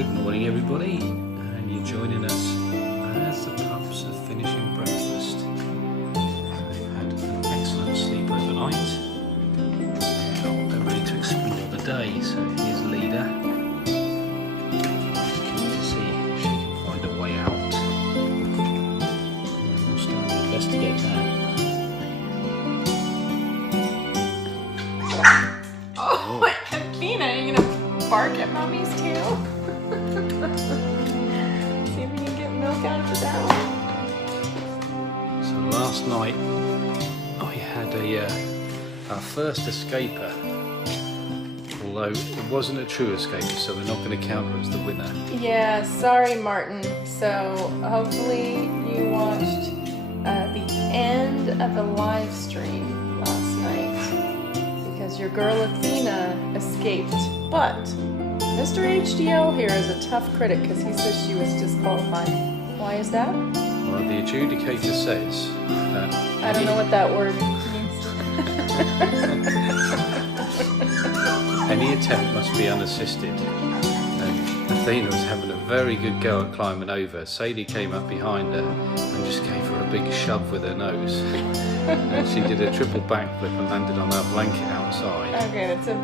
Good morning everybody, and you're joining us as the pups are finishing breakfast. They've had an excellent sleep overnight. Now they're ready to explore the day, so here's Lida. Keen to see if she can find a way out. And we'll start to investigate that. Oh, Athena, are you gonna bark at mommy's tail? See if we can get milk out of that one. So last night I had our first escaper, although it wasn't a true escaper, so we're not going to count her as the winner. Yeah, sorry Martin. So hopefully you watched the end of the live stream last night because your girl Athena escaped, but Mr. HDL here is a tough critic because he says she was disqualified. Why is that? Well, the adjudicator says that I don't know what that word means. any attempt must be unassisted. And Athena was having a very good go at climbing over. Sadie came up behind her and just gave her a big shove with her nose. And she did a triple backflip and landed on our blanket outside. Okay, that's a